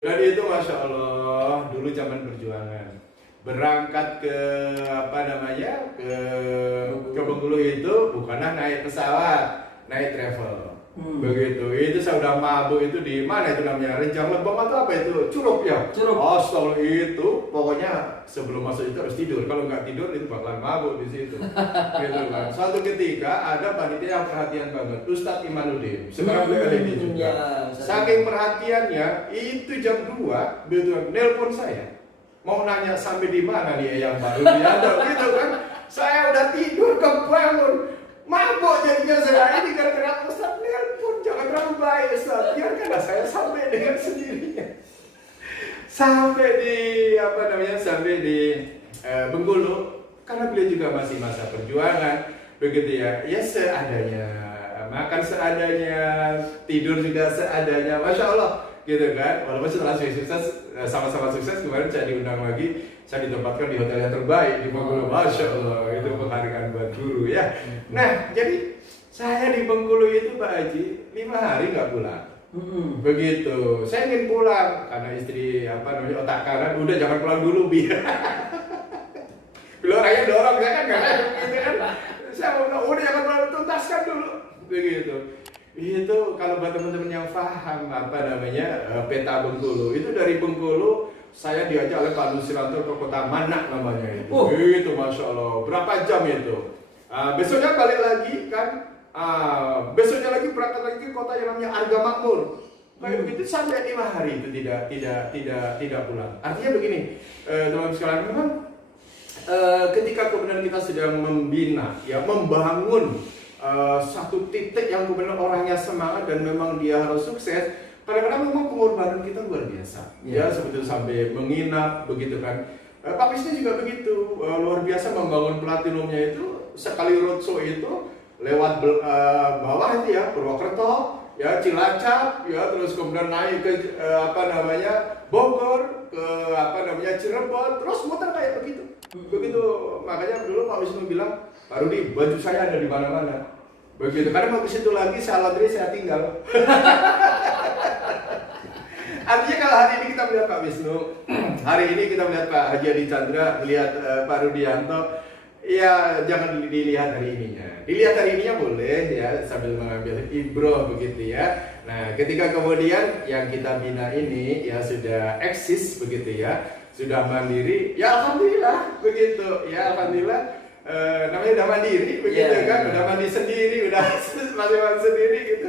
Dan itu Masya Allah, dulu zaman perjuangan. Berangkat ke ke Bengkulu itu bukanlah naik pesawat, naik travel. Begitu, itu saya udah mabuk itu di mana itu namanya, Rejang Lebong atau apa itu, Curup ya? Curup. Astaga, itu pokoknya sebelum masuk itu harus tidur. Kalau nggak tidur itu bakalan mabuk di situ. Gitu kan. Suatu ketika ada panitia yang perhatian banget, Ustadz Imanuddin. Sekarang beliau ada di juga. Ya, Saking perhatiannya, itu jam 2 beliau nelpon saya. Mau nanya sampai di mana nih yang baru diadap gitu kan. Saya udah tidur kebangun. Mabuk jadinya saya ini gara-gara Ustadz nelpon, jangan terlalu baik Ustadz, biarkanlah saya sampai dengan sendirinya. Sampai di Bengkulu, karena beliau juga masih masa perjuangan, begitu ya, ya seadanya, makan seadanya, tidur juga seadanya, Masya Allah, gitu kan. Walaupun setelah sukses, sama-sama sukses, kemarin saya diundang lagi, saya ditempatkan di hotel yang terbaik di Bengkulu, Masya Allah, itu penghargaan buat guru ya. Nah, jadi saya di Bengkulu itu Pak Haji 5 hari nggak pulang. Begitu, saya ingin pulang karena istri otak kanan, udah jangan pulang dulu biar. Beliau orangnya dorong saya kan nggak gitu kan. Saya mau udah jangan pulang, tuntaskan dulu. Begitu. Itu kalau buat teman-teman yang paham peta Bengkulu, itu dari Bengkulu saya diajak oleh Pak Nusrianto ke kota Manak namanya itu. Itu Masya Allah, berapa jam itu? Besoknya balik lagi kan, besoknya lagi berangkat lagi ke kota yang namanya Arga Makmur. Kayak begitu sampai 5 hari itu tidak pulang. Artinya begini, teman-teman sekalian, memang ketika kemudian kita sedang membina, ya membangun satu titik yang kemudian orangnya semangat dan memang dia harus sukses. Kadang-kadang memang pengorbanan kita luar biasa, ya seperti sampai menginap begitu kan. Pak Wisnu juga begitu, luar biasa membangun platinumnya itu. Sekali roadshow itu lewat bawah itu ya Purwokerto, ya Cilacap, ya terus kemudian naik ke Bogor, ke Cirebon, terus muter kayak begitu. Begitu, makanya dulu Pak Wisnu bilang, Pak Rudi, baju saya ada di mana-mana. Begitu, karena mau ke situ lagi saya laundry, saya tinggal. Artinya kalau hari ini kita melihat Pak Wisnu, hari ini kita melihat Pak Haji Adi Chandra, melihat Pak Rudianto, ya jangan dilihat hari ininya. Dilihat hari ininya boleh ya sambil mengambil ibroh begitu ya. Nah, ketika kemudian yang kita bina ini ya sudah eksis begitu ya, sudah mandiri, ya alhamdulillah begitu ya, alhamdulillah. Namanya udah mandiri begitu kan, udah mandi sendiri, udah masing-masing sendiri gitu.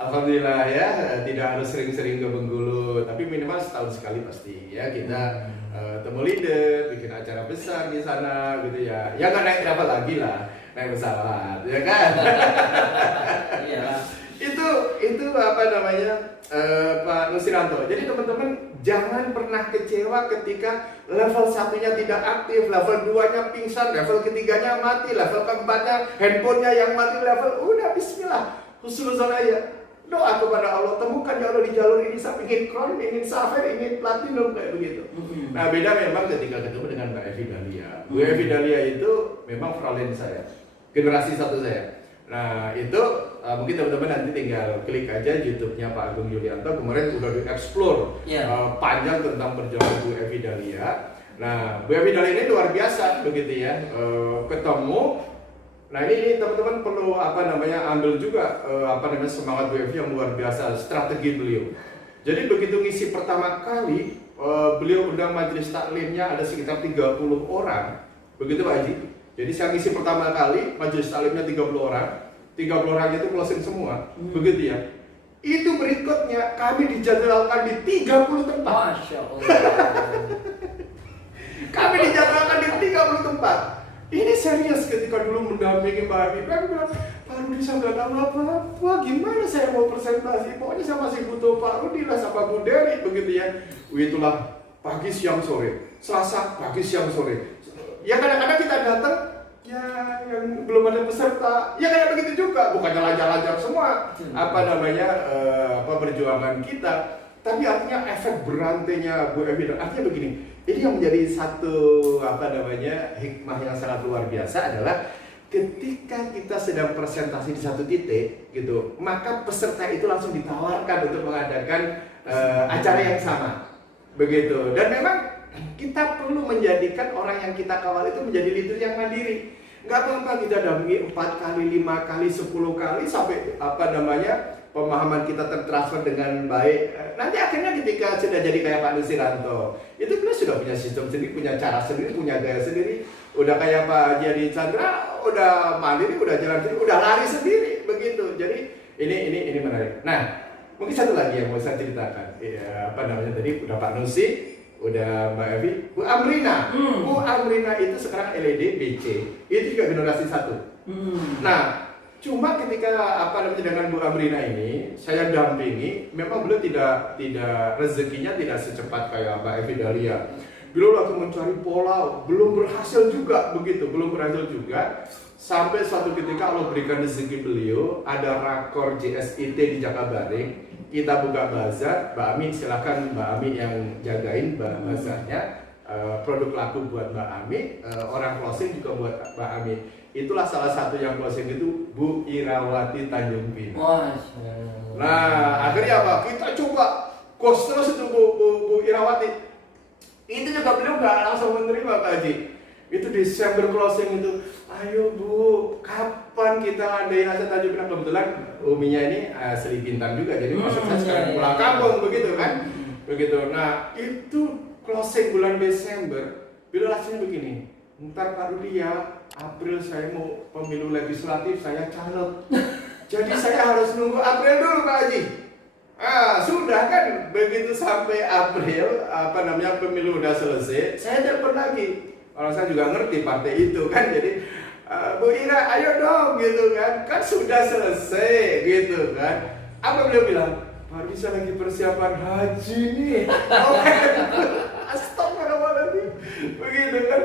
Alhamdulillah ya, tidak harus sering-sering ke Bengkulu, tapi minimal setahun sekali pasti ya kita temu leader, bikin acara besar di sana gitu ya. Ya nggak naik travel lagi lah, naik pesawat, ya kan? Iya. itu Pak Nusrianto. Jadi teman-teman jangan pernah kecewa ketika level 1-nya tidak aktif, level 2-nya pingsan, level 3-nya mati, level keempatnya handphonenya yang mati, level udah bismillah, husnuzon aja. Doa kepada Allah, temukan ya Allah di jalur ini, saya ingin crown, ingin safir, ingin platinum kayak begitu. Nah beda memang ketika ketemu dengan Mbak Evi Dahlia. Bu Evi Dahlia itu memang fraulen saya, generasi satu saya. Nah itu mungkin teman-teman nanti tinggal klik aja YouTube-nya Pak Agung Yulianto, kemarin udah di-explore panjang tentang perjalanan Bu Evi Dahlia. Nah Bu Evi Dahlia ini luar biasa begitu ya, ketemu. Nah ini teman-teman perlu ambil juga semangat Bu Evi yang luar biasa, strategi beliau. Jadi begitu ngisi pertama kali beliau undang majelis taklimnya ada sekitar 30 orang, begitu Pak Haji. Jadi saya ngisi pertama kali majelis taklimnya 30 orang, 30 orang itu closing semua, begitu ya. Itu berikutnya kami dijadwalkan di 30 tempat. Masya Allah. Kami dijadwalkan di 30 tempat. Ini serius ketika dulu mendampingi Mbak Evi. Pak bilang, Pak Rudi saya nggak tahu apa-apa, gimana saya mau presentasi? Pokoknya saya masih butuh Pak Rudi lah sama Bu Dery begitu ya. Itulah pagi siang sore, Selasa pagi siang sore. Ya kadang-kadang kita datang, ya yang belum ada peserta, ya kayak begitu juga. Bukannya lancar-lancar semua, perjuangan kita. Tapi artinya efek berantainya Bu Evi, artinya begini. Ini yang menjadi satu hikmah yang sangat luar biasa adalah ketika kita sedang presentasi di satu titik gitu, maka peserta itu langsung ditawarkan untuk mengadakan acara yang sama. begitu. Dan memang kita perlu menjadikan orang yang kita kawal itu menjadi leader yang mandiri. Nggak apa-apa kita dampingi 4 kali, 5 kali, 10 kali sampai pemahaman kita tertransfer dengan baik. Nanti akhirnya ketika sudah jadi kayak Pak Nusiranto, itu kita sudah punya sistem sendiri, punya cara sendiri, punya gaya sendiri. Udah kayak Pak Haji Adi Chandra, udah mandiri, udah jalan sendiri, udah lari sendiri, begitu. Jadi ini menarik. Nah, mungkin satu lagi yang mau saya ceritakan. Ya, tadi udah Pak Nusi, udah Mbak Evi, Bu Amrina. Bu Amrina itu sekarang LED BC. Itu juga generasi 1. Nah, cuma ketika dengan Bu Amrina ini saya dampingi, memang beliau tidak rezekinya tidak secepat kayak Mbak Evi Dahlia. Beliau lagi mencari pola, belum berhasil juga sampai suatu ketika Allah berikan rezeki beliau, ada rakor JSIT di Jakabaring. Kita buka bazar, Mbak Ami silakan Mbak Ami yang jagain bazarnya, produk laku buat Mbak Ami, orang closing juga buat Mbak Ami. Itulah salah satu yang closing itu Bu Irawati Tanjung Pinang. Nah, akhirnya apa? Kita coba kos terus itu Bu Irawati. Itu juga beliau nggak langsung menerima Pak Haji. Itu Desember closing itu, ayo Bu, kapan kita ngadain aset Tanjung Pinang? Kebetulan uminya ini asli Bintan juga, jadi maksud saya sekarang pulang kampung begitu kan? Begitu. Nah, itu closing bulan Desember, beliau langsung begini. Ntar Pak Rudi ya, April saya mau pemilu legislatif, saya caleg. Jadi saya harus nunggu April dulu Pak Haji. Sudah kan, begitu sampai April, pemilu udah selesai, saya telepon lagi. Orang saya juga ngerti partai itu kan, jadi Bu Ira, ayo dong gitu kan sudah selesai gitu kan. Apa beliau bilang? Pak Rudi saya lagi persiapan haji nih. Astagfirullahaladzim. Begitu kan.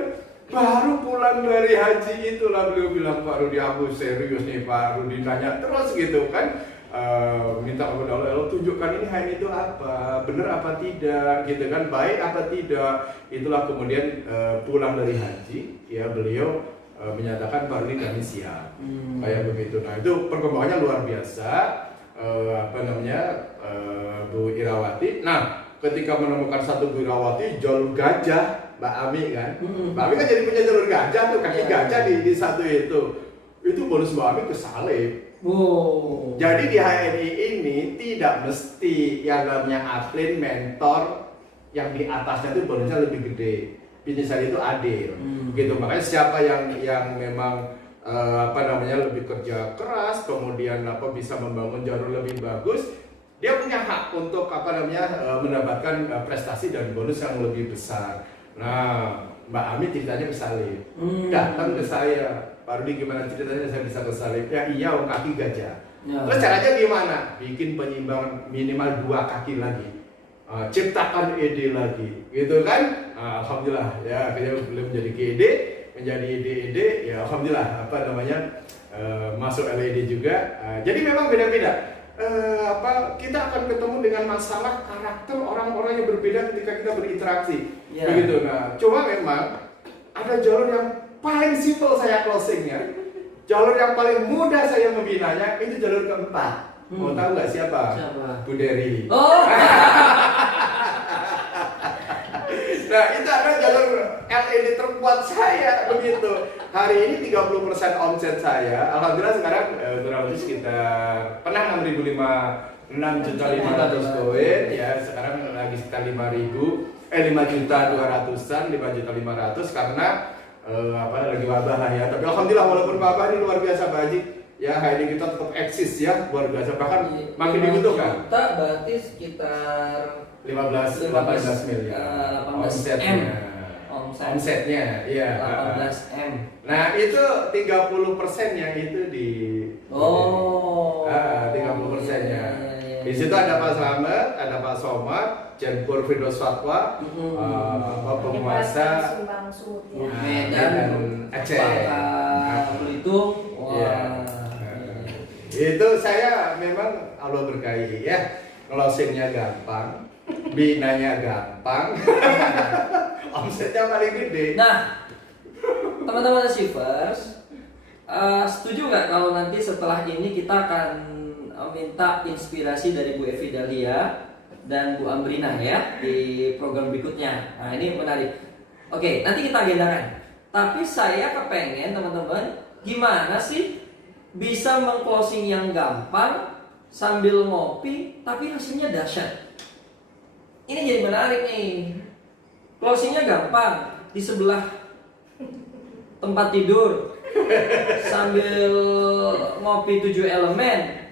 Baru pulang dari haji itulah beliau bilang, Pak Rudi, aku serius nih Pak Rudi, nanya terus gitu kan, minta kepada Allah, tunjukkan ini HN itu apa, benar apa tidak gitu kan, baik apa tidak. Itulah kemudian pulang dari haji ya beliau menyatakan Pak Rudi kami siap, kayak begitu. Nah itu perkembangannya luar biasa. Bu Irawati. Nah ketika menemukan satu Bu Irawati jalur gajah, Mbak Ami kan, Mbak Ami kan jadi punya jalur gajah tuh, kaki gajah di satu itu bonus Mbak Ami kesalip. Jadi di HNI ini tidak mesti yang namanya atlet mentor yang di atasnya itu bonusnya lebih gede, bisnisnya itu adil, gitu. Makanya siapa yang memang lebih kerja keras, kemudian bisa membangun jalur lebih bagus, dia punya hak untuk mendapatkan prestasi dan bonus yang lebih besar. Nah, Mbak Ami ceritanya kesalip, datang ke saya, Pak Rudi gimana ceritanya saya bisa kesalip? Ya iya, kaki gajah. Terus caranya gimana? Bikin penyimbangan minimal 2 kaki lagi, ciptakan ide lagi, gitu kan? Alhamdulillah ya, akhirnya beliau menjadi GD, menjadi ED, ya alhamdulillah masuk LED juga. Jadi memang beda-beda. Kita akan ketemu dengan masalah karakter orang-orang yang berbeda ketika kita berinteraksi, begitu. Nah, cuma memang ada jalur yang paling simpel saya closingnya, jalur yang paling mudah saya membinanya, itu jalur keempat. Mau tahu nggak siapa? Bu Dery. Nah, itu ada jalur LED terkuat saya begitu. Hari ini 30% omset saya, alhamdulillah sekarang kurang lebih sekitar pernah 6.500 koin ya, sekarang lagi sekitar 5.200-an, 5.500.000 karena lagi wabah lah ya. Tapi alhamdulillah walaupun wabah ini luar biasa Pak Haji. Ya, hari ini kita tetap eksis ya, luar biasa, bahkan makin dibutuhkan. Kita berarti sekitar 18 miliar omsetnya, iya. 18 M. Nah itu 30%-nya itu di 30%-nya. Di situ ada Pak Slamet, ada Pak Somad, Jenpur Firdaus Fatwa, penguasa dan Aceh. Itu, itu saya memang Allah berkahi ya, closingnya gampang, binanya gampang, omsetnya paling gede. Nah, teman-teman Achievers, setuju nggak kalau nanti setelah ini kita akan minta inspirasi dari Bu Evi Dahlia dan Bu Ambrina ya di program berikutnya. Nah ini menarik. Oke, nanti kita agendakan. Tapi saya kepengen teman-teman, gimana sih bisa meng-closing yang gampang sambil ngopi tapi hasilnya dahsyat. Ini jadi menarik nih. Closingnya gampang di sebelah tempat tidur sambil ngopi 7 elemen.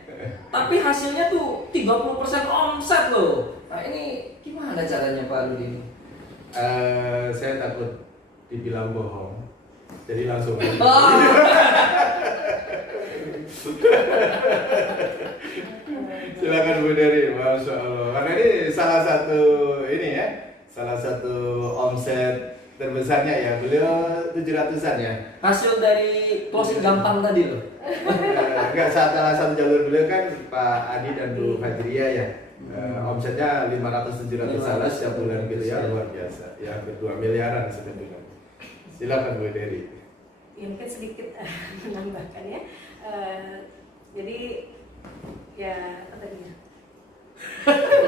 Tapi hasilnya tuh 30% omset loh. Nah ini gimana caranya Pak Rudi? Saya takut dibilang bohong, jadi langsung. Oh. Silakan Bu Dery, Masya Allah. Karena ini salah satu salah satu omset terbesarnya ya. Beliau 700-an ya. Hasil dari closing gampang tadi loh. Enggak, salah satu jalur beliau kan Pak Adi dan Bu Fajria ya. Omsetnya 500-700 salah setiap bulan gitu ya, luar biasa. Ya, hampir 2 miliaran sebetulnya. Silakan Bu Dery. Ya mungkin sedikit menambahkan ya. Jadi ya apa tadi ya?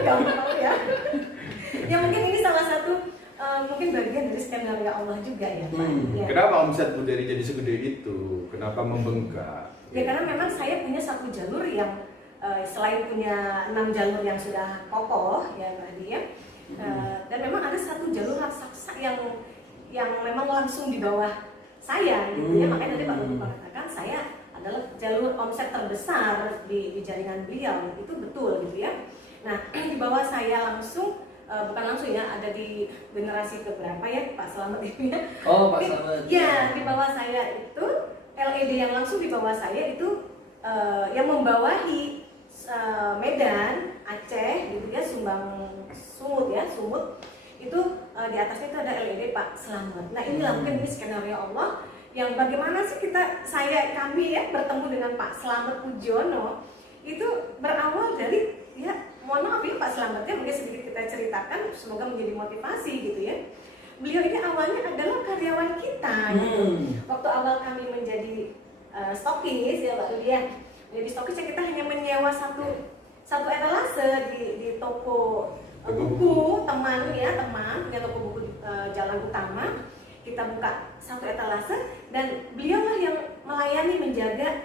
Gampang ya. Ya mungkin ini salah satu mungkin bagian dari skenario Allah juga ya Pak. Ya. Kenapa omset Bu Dery jadi segede itu? Kenapa membengkak? Ya karena memang saya punya satu jalur yang selain punya 6 jalur yang sudah kokoh ya tadi ya. Dan memang ada satu jalur raksasa yang memang langsung di bawah saya gitu ya. Makanya tadi Pak Luhut mengatakan saya adalah jalur omset terbesar di jaringan beliau, itu betul gitu ya. Nah di bawah saya langsung bukan langsung ya, ada di generasi keberapa ya Pak Slamet ini ya. Oh Pak Slamet. Ya di bawah saya itu LED yang langsung di bawah saya itu yang membawahi Medan, Aceh gitu ya, Sumut itu di atasnya itu ada LED Pak Slamet. Nah inilah mungkin ini skenario Allah yang bagaimana sih kami ya bertemu dengan Pak Slamet Pujono itu berawal dari ya mohon maaf ya Pak Slamet ya, mungkin sedikit kita ceritakan semoga menjadi motivasi gitu ya. Beliau ini awalnya adalah karyawan kita gitu. Waktu awal kami menjadi stokis ya Pak Ludia. Jadi stokis kita hanya menyewa satu etalase di toko buku teman punya toko buku jalan utama. Kita buka satu etalase dan beliaulah yang melayani menjaga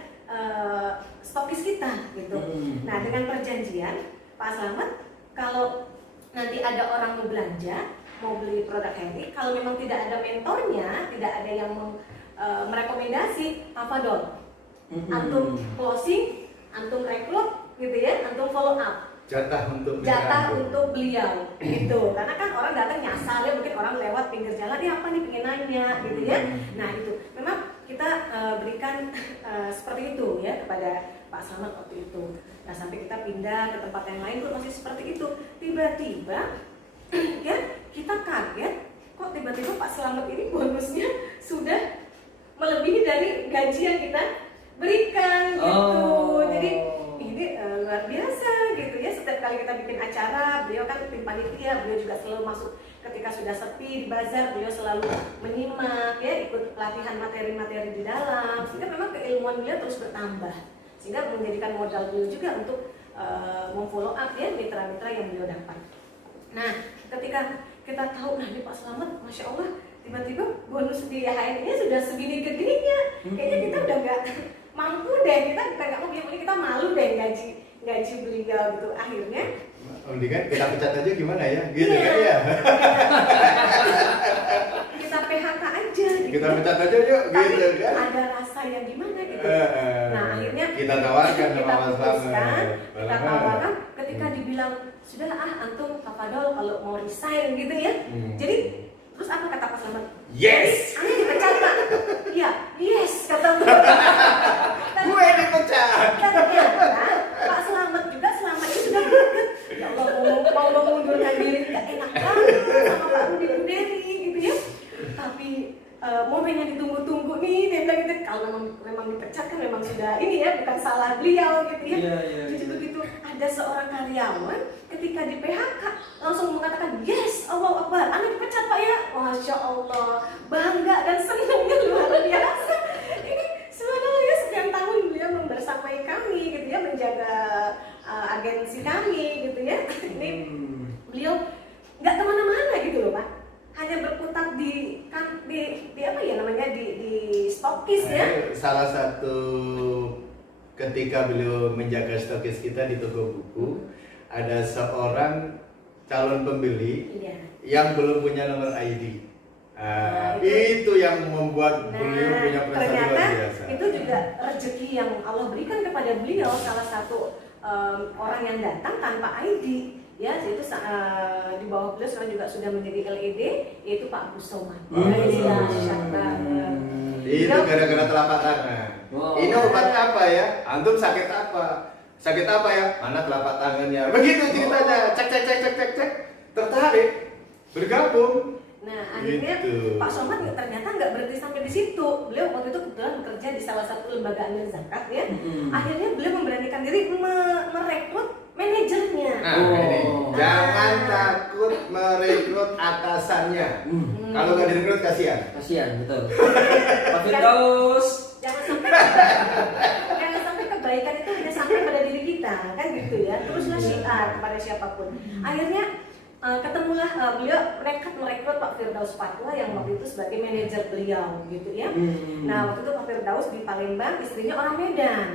stokis kita gitu. Nah dengan perjanjian Pak Slamet, kalau nanti ada orang mau belanja, mau beli produk Heri, kalau memang tidak ada mentornya, tidak ada yang merekomendasi, tafadhol, antum closing, antum rekrut gitu ya, antum follow up. Jatah untuk beliau gitu, karena kan orang datang nyasar ya, mungkin orang lewat pinggir jalan, ya apa nih pengen nanya gitu ya. Nah itu memang kita berikan seperti itu ya kepada Pak Slamet waktu itu. Nah sampai kita pindah ke tempat yang lain pun masih seperti itu. Tiba-tiba ya kita kaget, kok tiba-tiba Pak Slamet ini bonusnya sudah melebihi dari gaji yang kita berikan gitu. Jadi ini luar biasa gitu ya. Setiap kali kita bikin acara, beliau kan tim panitia, beliau juga selalu masuk ketika sudah sepi di bazar, beliau selalu menyimak ya, ikut pelatihan materi-materi di dalam, sehingga memang keilmuan beliau terus bertambah, sehingga menjadikan modal beliau juga untuk memfollow up ya mitra-mitra yang beliau dapat. Nah ketika kita tahu, nah ini Pak Slamet, Masya Allah, tiba-tiba bonus di HN-nya sudah segini gedenya, kayaknya kita udah nggak mampu deh, kita nggak mau beli, kita malu deh gaji beliau gitu. Akhirnya kan kita pecat aja gimana ya, gitu kan ya. Kita PHK aja gitu. Kita pecat aja yuk, gitu kan. Ada rasa yang gimana gitu. Nah akhirnya kita tawarkan sama Mas Slamet. Kita tawarkan ketika dibilang sudah antum tafadhol kalau mau resign gitu ya. Jadi terus apa kata Pak Slamet? Yes. Anda dipecat Pak? Iya, yes kata gue dipecat. Ya, kan? Pak Slamet juga selama ini sudah greget. Ya Allah mau mengundurkan diri, nggak enak banget sama Pak Rudi Bu Dery gitu ya. Tapi momen yang ditunggu-tunggu nih, dia bilang gitu, kalau memang dipecat kan memang sudah ini ya, bukan salah beliau gitu ya. Jadi begitu ada seorang karyawan ketika di PHK langsung mengatakan yes, Allahu Akbar, Anda dipecat Pak ya. Masya Allah, bangga dan senangnya luar biasa. Ini sebenarnya sekian tahun beliau membersamai kami gitu ya, menjaga agensi kami gitu ya. Ini beliau nggak kemana-mana gitu loh Pak, hanya berputar di apa ya namanya di stokis ya. Salah satu ketika beliau menjaga stokis kita di toko buku, ada seorang calon pembeli Iya. yang belum punya nomor ID. Itu yang membuat beliau punya prestasi ternyata luar biasa. itu juga rezeki yang Allah berikan kepada beliau, salah satu orang yang datang tanpa ID ya, yaitu di bawah beliau sekarang juga sudah menjadi LED, yaitu Pak Agus Somad. Jadi dahsyat banget. Itu gara-gara telapak tangan. Wow. Ini obat apa ya? Antum sakit apa? Sakit apa ya? Mana telapak tangannya? Begitu ceritanya. Cek. Tertarik, bergabung. Nah, akhirnya Gitu. Pak Somad ternyata nggak berhenti sampai di situ. Beliau waktu itu kebetulan bekerja di salah satu lembaga amil zakat ya. Akhirnya beliau memberanikan diri merekrut manajernya. Nah, ini jangan takut merekrut atasannya. Kalau nggak direkrut kasihan. Kasihan, betul. Pak Firdaus. Jangan sampai kebaikan itu hanya sampai pada diri kita, kan gitu ya. Teruslah syiar kepada siapapun. Akhirnya ketemulah beliau nekat merekrut Pak Firdaus Fatwa yang waktu itu sebagai manajer beliau gitu ya. Nah, waktu itu Pak Firdaus di Palembang, istrinya orang Medan.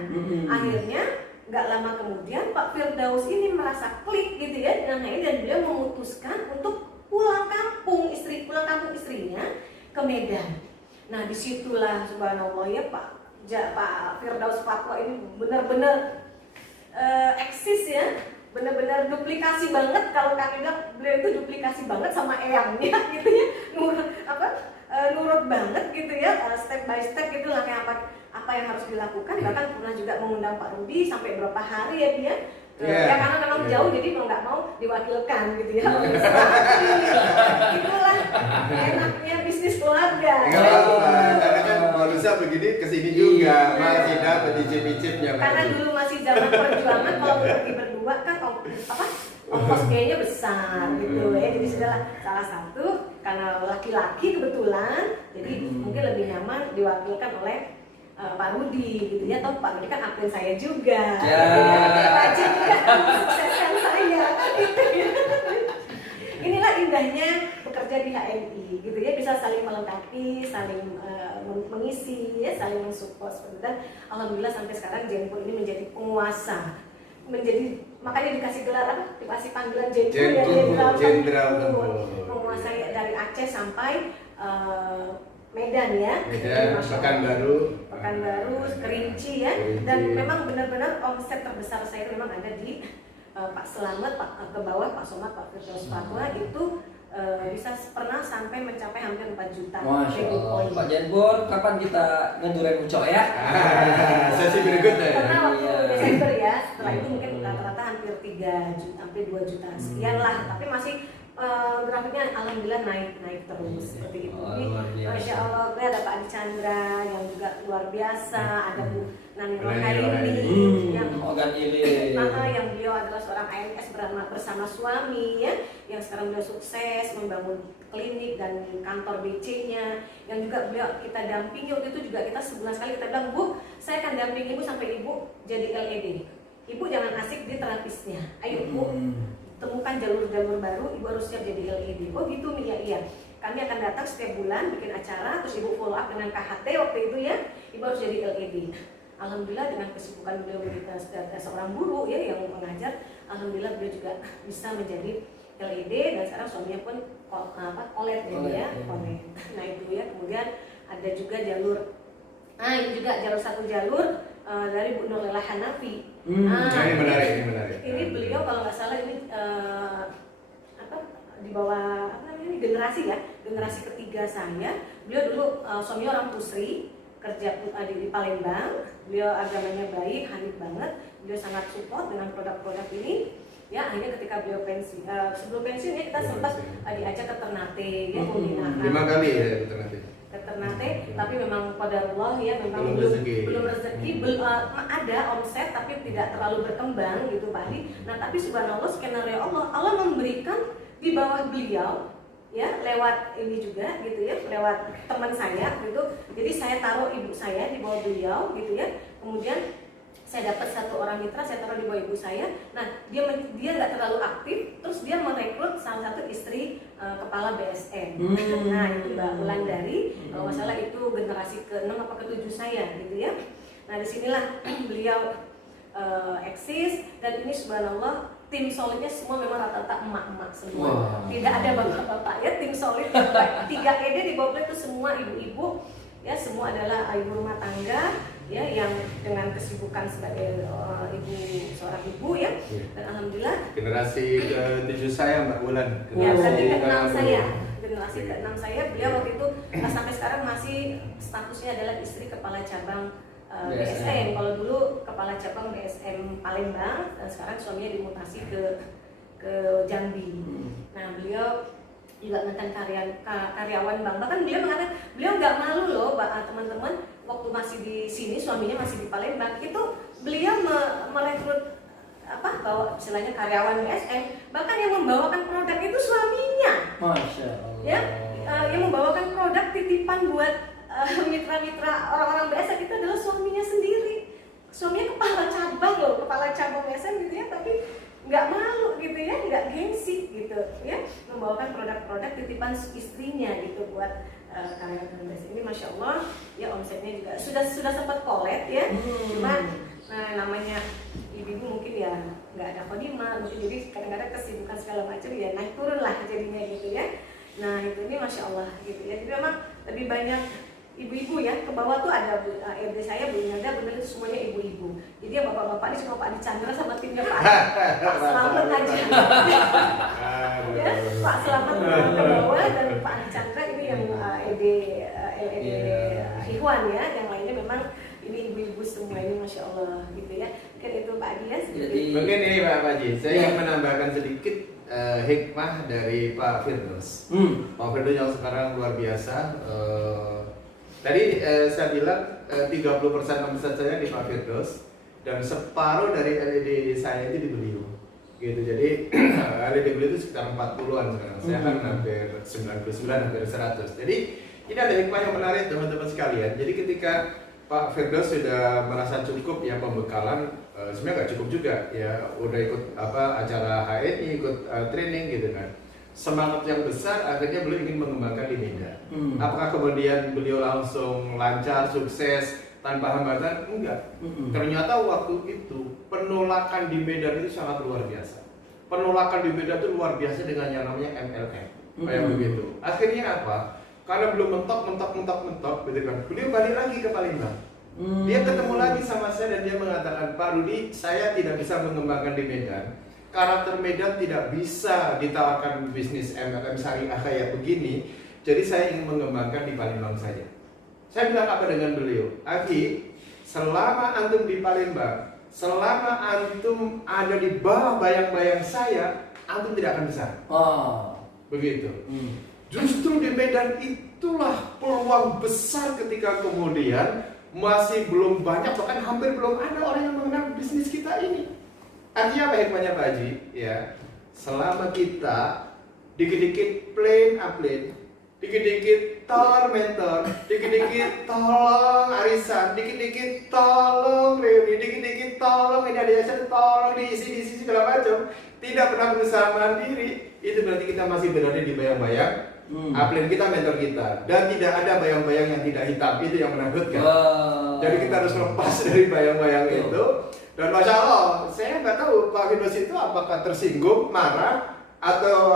Akhirnya nggak lama kemudian Pak Firdaus ini merasa klik gitu ya dengan ini, dan beliau memutuskan untuk pulang kampung istrinya ke Medan. Nah, disitulah subhanallah ya Pak Firdaus Fatwa ini benar-benar eksis ya, benar-benar duplikasi banget. Kalau kami bilang beliau itu duplikasi banget sama eyangnya gitu ya, nurut banget gitu ya, step by step gitu lah kayak apa yang harus dilakukan. Bahkan pernah juga mengundang Pak Rudi sampai berapa hari ya dia. Ya karena memang jauh, jadi mau nggak mau diwakilkan gitu ya. Itulah enaknya bisnis keluarga. Karena kan manusia begini kesini juga masih dapat icip-icipnya. Karena dulu masih zaman perjuangan, kalau pergi berdua kan ongkos biayanya besar gitu ya. Jadi salah satu karena laki-laki kebetulan, jadi mungkin lebih nyaman diwakilkan oleh Pak Rudi gitu ya, atau Pak Rudi kan admin saya juga, Pak Jin juga mensukseskan saya gitu ya. Inilah indahnya bekerja di HMI gitu ya, bisa saling melengkapi, saling mengisi ya, saling mensupport seperti itu. Dan alhamdulillah sampai sekarang Jenpul ini menjadi penguasa, makanya dikasih gelar apa? Dikasih panggilan Jenderal menguasai dari Aceh sampai Medan ya, Medan, Pekanbaru, Kerinci ya. Dan memang benar-benar omset terbesar saya memang ada di Pak Selamet, ke bawah Pak Somad, Pak Firdaus Fatwa itu bisa pernah sampai mencapai hampir 4 juta. Masya Allah. Pak Jenpur, kapan kita ngeduren Ucok ya? Sesi berikutnya. Karena waktu Desember ya, setelah itu mungkin rata-rata hampir 3 juta, hampir 2 juta sekian lah. Tapi masih grafiknya alhamdulillah naik terus seperti itu. Jadi Masya Allah, ada Pak Adi Chandra yang juga luar biasa, ada Bu Nani Rohaini yang beliau adalah seorang AMS bersama suami ya, yang sekarang beliau sukses membangun klinik dan kantor BC-nya, yang juga beliau kita dampingi. Waktu itu juga kita sebulan sekali kita bilang, Bu, saya akan dampingi Ibu sampai Ibu jadi LED. Ibu jangan asik di terapisnya, ayo Bu, temukan jalur-jalur baru, Ibu harus siap jadi LED. Oh gitu Mi, iya. Kami akan datang setiap bulan bikin acara, terus Ibu follow up dengan KHT waktu itu ya, Ibu harus jadi LED. Alhamdulillah dengan kesibukan beliau sebagai seorang guru ya yang mengajar, alhamdulillah beliau juga bisa menjadi LED, dan sekarang suaminya pun OLED ya, OLED. Nah itu ya, kemudian ada juga jalur, ini juga satu jalur dari Bu Nurlela Hanafi. Ini menarik. Ini beliau kalau nggak salah ini di bawah generasi ketiga saya. Beliau dulu suaminya orang Pusri, kerja di Palembang. Beliau agamanya baik, hanif banget. Beliau sangat support dengan produk-produk ini. Ya akhirnya ketika beliau sebelum pensiun ya kita sempat diajak ke Ternate ya, pembinaan 5 kali ya ke Ternate, tapi memang qadarullah ya, memang belum rezeki, ada omset tapi tidak terlalu berkembang gitu Pak Adi. Nah tapi subhanallah skenario Allah memberikan di bawah beliau ya, lewat ini juga gitu ya, lewat teman saya gitu. Jadi saya taruh ibu saya di bawah beliau gitu ya, kemudian saya dapat satu orang mitra, saya taruh di bawah ibu saya. Nah, dia nggak terlalu aktif, terus dia merekrut salah satu istri kepala BSN. Nah, itu Mbak Wulandari, kalau nggak salah itu generasi ke-6 apa ke-7 saya gitu ya. Nah, disinilah beliau eksis, dan ini subhanallah tim solidnya semua memang rata-rata emak-emak semua. Wow. Tidak ada bapak-bapak ya, tim solid 3 ED di bawah itu semua ibu-ibu ya, semua adalah ibu rumah tangga ya, yang dengan kesibukan sebagai seorang ibu ya. Dan alhamdulillah Generasi ke-7 saya Mbak Wulan. ya, berarti ke-6 ke-6 saya. dulu. Generasi ke-6 saya, beliau waktu itu sampai sekarang masih statusnya adalah istri kepala cabang BSM. Kalau dulu kepala cabang BSM Palembang, dan sekarang suaminya dimutasi ke Jambi. Nah, beliau juga mantan karyawan bank. Bahkan beliau mengatakan beliau nggak malu loh, teman-teman, waktu masih di sini, suaminya masih di Palembang, itu beliau merekrut bawa istilahnya karyawan BSM, bahkan yang membawakan produk itu suaminya. Masya Allah. Ya, yang membawakan produk titipan buat mitra-mitra orang-orang BSM itu adalah suaminya sendiri. Suaminya kepala cabang loh, kepala cabang BSM gitu ya, tapi nggak malu gitu ya, nggak gengsi gitu ya, membawakan produk-produk titipan istrinya gitu buat karyawan BSM ini. Masya Allah ya, omsetnya juga sudah sempat collab ya. Cuma namanya ibu-ibu mungkin ya nggak ada kodima, mungkin jadi kadang-kadang kesibukan segala macam ya naik turun lah jadinya gitu ya. Nah itu ini Masya Allah gitu ya, jadi memang lebih banyak ibu-ibu ya. Ke bawah tuh ada RD saya, Bu Inada, benar itu semuanya ibu-ibu. Jadi ya bapak-bapak ini cuma Pak Adi Chandra sama timnya Pak Selamat aja ya, Pak Selamat ke bawah, dan Pak Adi Chandra ini yang LED Ikhwan ya, yang lainnya memang ini ibu-ibu semua ini Masya Allah gitu ya. Mungkin itu Pak Adi ya. Mungkin ini Pak Haji, saya ingin menambahkan sedikit hikmah dari Pak Firdaus. Pak Firdaus yang sekarang luar biasa. Tadi saya bilang 30% omset saya di Pak Firdaus, dan separuh dari LED saya itu di beliau. Gitu. Jadi LED beliau itu sekitar 40-an sekarang. Saya kan hampir 99, hampir 100. Jadi ini ada hikmah yang menarik teman-teman sekalian. Jadi ketika Pak Firdaus sudah merasa cukup ya pembekalan, sebenarnya nggak cukup juga ya, udah ikut acara HNI, ikut training gitu kan. Semangat yang besar akhirnya beliau ingin mengembangkan di Medan. Apakah kemudian beliau langsung lancar, sukses tanpa hambatan? Enggak. Ternyata waktu itu penolakan di Medan itu sangat luar biasa. Penolakan di Medan itu luar biasa dengan yang namanya MLM. Kayak begitu. Akhirnya apa? Karena belum mentok gitu kan. Beliau balik lagi ke Palembang. Dia ketemu lagi sama saya dan dia mengatakan, Pak Rudi, saya tidak bisa mengembangkan di Medan. Karakter Medan tidak bisa ditawarkan bisnis MLM syariah kayak begini. Jadi saya ingin mengembangkan di Palembang saja. Saya bilang apa dengan beliau? Akhi, selama antum di Palembang, selama antum ada di bawah bayang-bayang saya, antum tidak akan besar. Begitu. Justru di Medan itulah peluang besar ketika kemudian masih belum banyak, bahkan hampir belum ada orang yang mengenal bisnis kita ini. Artinya apa hikmahnya Pak Haji? Ya, selama kita dikit-dikit plain upline, dikit-dikit tolong mentor, dikit-dikit tolong arisan, dikit-dikit tolong reuni, dikit-dikit tolong ini ada yayasan, tolong diisi segala macam, tidak pernah berusaha mandiri, itu berarti kita masih berada di bayang-bayang. Upline kita, mentor kita, dan tidak ada bayang-bayang yang tidak hitam, itu yang menakutkan. Jadi kita harus lepas dari bayang-bayang itu. Dan Masya Allah, saya nggak tahu Pak Firdaus itu apakah tersinggung, marah, atau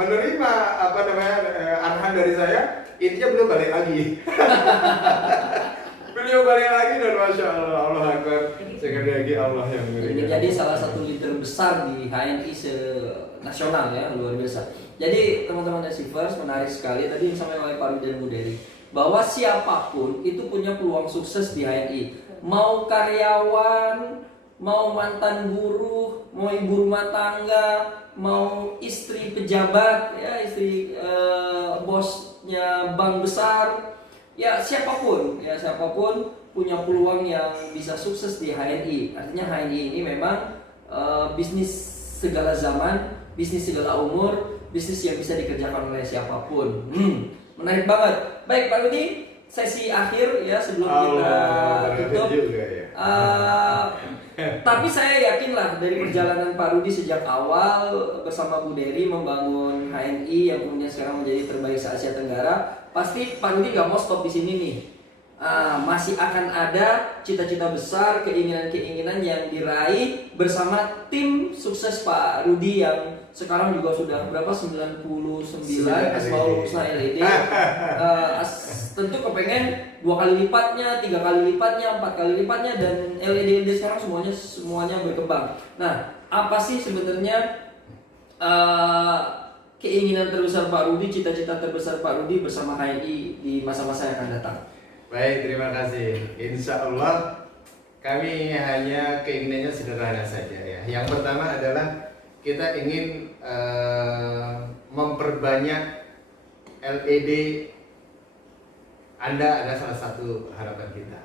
menerima arahan dari saya. Intinya beliau balik lagi. Beliau balik lagi dan Masya Allah, Allah Akbar. Sekali lagi Allah yang memberikan. Jadi salah satu leader besar di HNI nasional ya, luar biasa. Jadi teman-teman Deceivers, menarik sekali tadi yang disampaikan oleh Pak Rudi dan Bu Dery, bahwa siapapun itu punya peluang sukses di HNI. Mau karyawan, mau mantan buruh, mau ibu rumah tangga, mau istri pejabat, ya istri bosnya bank besar, ya siapapun punya peluang yang bisa sukses di HNI. Artinya HNI ini memang bisnis segala zaman, bisnis segala umur, bisnis yang bisa dikerjakan oleh siapapun. Menarik banget. Baik Pak Rudi, sesi akhir ya sebelum kita Allah, tutup. juga ya. Tapi saya yakin lah dari perjalanan Pak Rudi sejak awal bersama Bu Dery membangun HNI yang kemudian sekarang menjadi terbaik se Asia Tenggara, pasti Pak Rudi nggak mau stop di sini nih. Masih akan ada cita-cita besar, keinginan-keinginan yang diraih bersama tim sukses Pak Rudi yang sekarang juga sudah berapa 99 Asmaul Husna LED. Tentu kepengen 2 kali lipatnya, 3 kali lipatnya, 4 kali lipatnya, dan LED sekarang semuanya berkembang. Nah, apa sih sebenarnya keinginan terbesar Pak Rudi, cita-cita terbesar Pak Rudi bersama HNI di masa-masa yang akan datang? Baik, terima kasih. Insya Allah kami hanya keinginannya sederhana saja ya. Yang pertama adalah kita ingin memperbanyak LED. Anda ada salah satu harapan kita.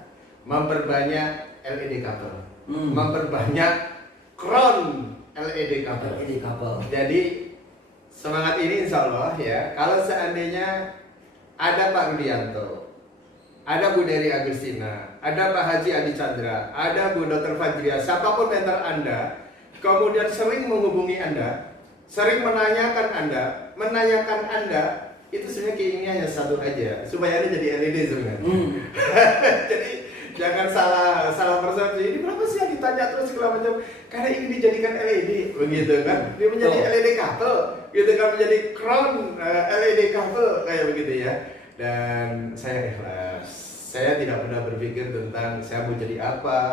Memperbanyak LED kabel, memperbanyak crown LED kabel. LED kabel. Jadi semangat ini insya Allah ya. Kalau seandainya ada Pak Rudianto, ada Bu Dery Agustina, ada Pak Haji Adi Chandra, ada Bu Dr. Fajria, siapapun mentor Anda, kemudian sering menghubungi Anda, sering menanyakan Anda, itu sebenarnya keinginannya satu aja, supaya Anda jadi LED sebenarnya. Jadi jangan salah persepsi. Ini berapa sih yang ditanya terus segala macam? Karena ini dijadikan LED, begitu kan? Dia menjadi LED kabel, gitu kan, menjadi crown LED kabel kayak begitu ya. Dan saya ikhlas. Saya tidak pernah berpikir tentang saya mau jadi apa,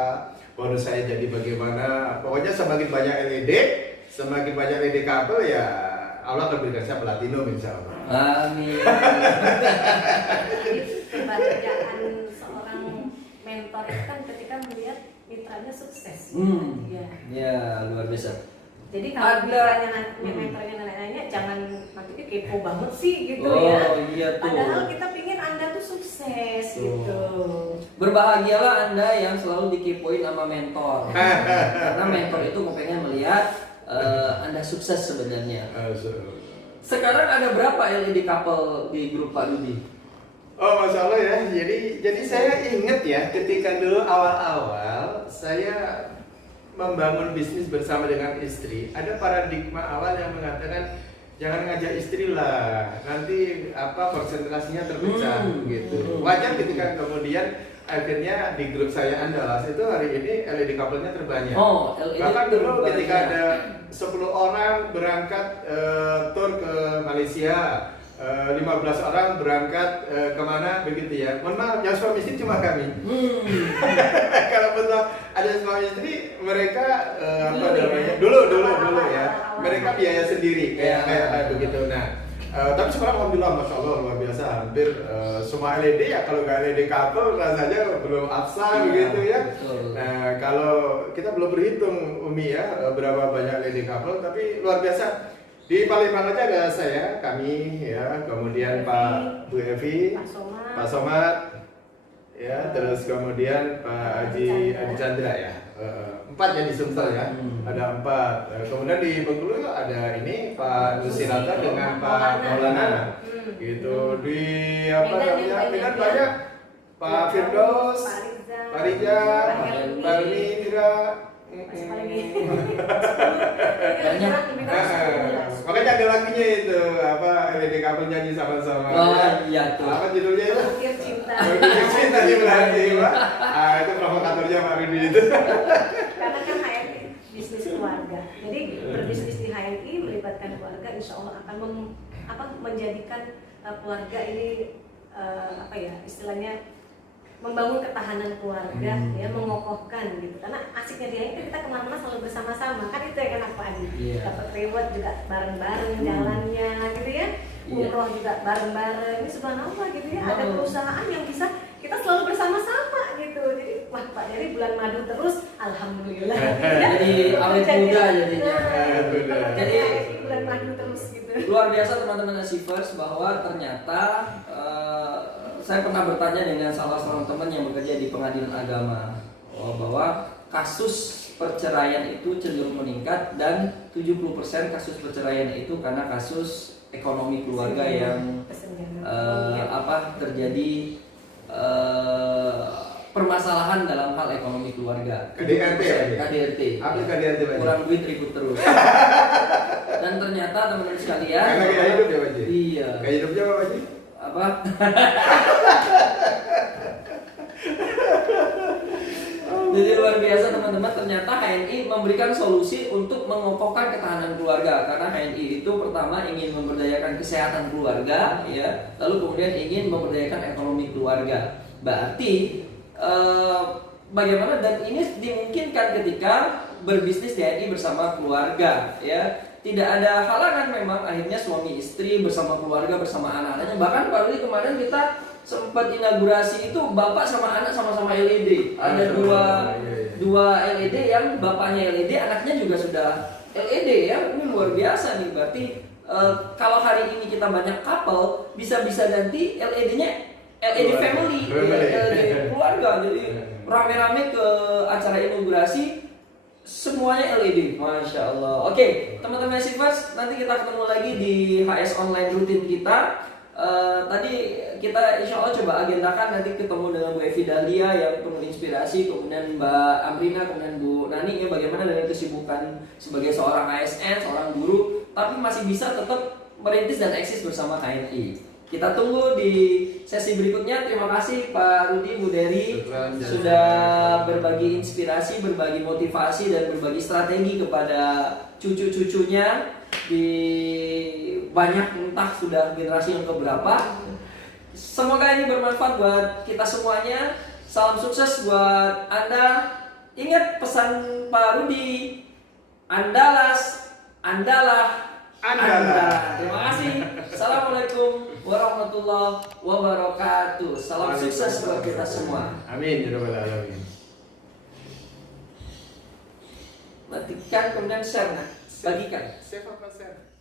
bonus saya jadi bagaimana. Pokoknya semakin banyak LED, semakin banyak LED kabel ya Allah akan berikan saya platinum insya Allah. Amin. Jadi kebahagiaan seorang mentor itu kan ketika melihat mitranya sukses. Ya. Ya, luar biasa. Jadi kalau mentornya nanya jangan nanti kepo banget sih gitu ya. Iya tuh. Padahal kita pingin Anda tuh sukses gitu. Berbahagialah Anda yang selalu dikepoin sama mentor. Karena mentor itu kepengen melihat Anda sukses sebenarnya. Sekarang ada berapa LED couple di grup Pak Rudi? Oh, Masya Allah ya. Jadi saya ingat ya ketika dulu awal-awal saya membangun bisnis bersama dengan istri, ada paradigma awal yang mengatakan jangan ngajak istri lah, nanti persentasenya terpecah gitu. Wajar ketika kemudian akhirnya di grup saya Andalas itu hari ini LED couple-nya terbanyak. LED Bahkan dulu terbanyak. ketika ada 10 orang berangkat tour ke Malaysia, 15 orang berangkat kemana begitu ya. Mohon maaf, yang suami istri cuma kami. Kalau betul ada suami istri, mereka dulu ya, mereka biaya sendiri kayak begitu. Nah, tapi sekarang alhamdulillah, masya Allah luar biasa, hampir semua LED ya. Kalau nggak LED kabel rasanya belum absa begitu ya. Betul. Nah, kalau kita belum berhitung Umi ya berapa banyak LED kabel, tapi luar biasa. Di Palembang aja ada kami ya, kemudian Bu Evi, Pak Somad, ya, terus kemudian Pak Haji Adi Chandra ya, 4 ya di Sumsel ya, ada 4. Kemudian di Bengkulu ada ini Pak Nusirata dengan Pak Maulana, gitu. Di Medan banyak Pak Firdaus, Pak Riza, Pak Mira. Makanya ada lagunya itu LED kabel nyanyi sama-sama. Iya tuh. Apa judulnya itu? Berukir cinta. Berukir cinta di berarti, Pak. Itu provokatornya Pak Rudi itu. Karena kan HNI bisnis keluarga. Jadi berbisnis di HNI melibatkan keluarga, insya Allah akan menjadikan keluarga ini istilahnya membangun ketahanan keluarga, ya, mengokohkan gitu. Karena asiknya dia itu kita kemana-mana selalu bersama-sama, kan itu yang enak Pak Adi. Dapat reward juga bareng-bareng jalannya, gitu ya. Umroh juga bareng-bareng. Ini subhanallah gitu ya. Ada perusahaan yang bisa kita selalu bersama-sama gitu. Jadi wah Pak Dery bulan madu terus, alhamdulillah. Jadi awet muda jadinya. Jadi bulan madu terus gitu. Luar biasa teman-teman Achievers, bahwa ternyata saya pernah bertanya dengan salah seorang teman yang bekerja di pengadilan agama, bahwa kasus perceraian itu cenderung meningkat dan 70% kasus perceraian itu karena kasus ekonomi keluarga yang terjadi permasalahan dalam hal ekonomi keluarga. KDRT ya, Pak? KDRT. Apa KDRT, Pak? Kurang duit ribut terus. Dan ternyata teman-teman sekalian, Karena gaya hidup ya, Pak Haji? iya. Gaya hidupnya apa, Pak Haji? Apa? Jadi luar biasa teman-teman, ternyata HNI memberikan solusi untuk mengokohkan ketahanan keluarga. Karena HNI itu pertama ingin memberdayakan kesehatan keluarga, ya, lalu kemudian ingin memberdayakan ekonomi keluarga. Berarti bagaimana, dan ini dimungkinkan ketika berbisnis HNI bersama keluarga, ya. Tidak ada halangan memang, akhirnya suami istri bersama keluarga, bersama anak-anaknya. Bahkan Pak Rudi kemarin kita sempat inaugurasi itu bapak sama anak sama-sama LED. Ada dua LED yang bapaknya LED, anaknya juga sudah LED, ya. Ini luar biasa nih. Berarti kalau hari ini kita banyak couple, bisa-bisa nanti LED-nya LED family, LED keluarga. Jadi rame-rame ke acara inaugurasi semuanya LED, Masya Allah. Oke, teman-teman Sivers, nanti kita ketemu lagi di HS online rutin kita. Tadi kita insya Allah coba agendakan nanti ketemu dengan Bu Evi Dahlia yang penuh inspirasi, kemudian Mbak Amrina, kemudian Bu Nani, ya, bagaimana dengan kesibukan sebagai seorang ASN, seorang guru, tapi masih bisa tetap merintis dan eksis bersama HNI. Kita tunggu di sesi berikutnya. Terima kasih Pak Rudi, Bu Dery sudah berbagi inspirasi, berbagi motivasi, dan berbagi strategi kepada cucu-cucunya di banyak, entah sudah generasi yang keberapa. Semoga ini bermanfaat buat kita semuanya. Salam sukses buat Anda. Ingat pesan Pak Rudi, andalah. Terima kasih. Assalamualaikum warahmatullahi wabarakatuh. Salam sukses buat kita semua. Amin ya rabbal alamin. Matikan kemudian share, nah, bagikan. Save apa share?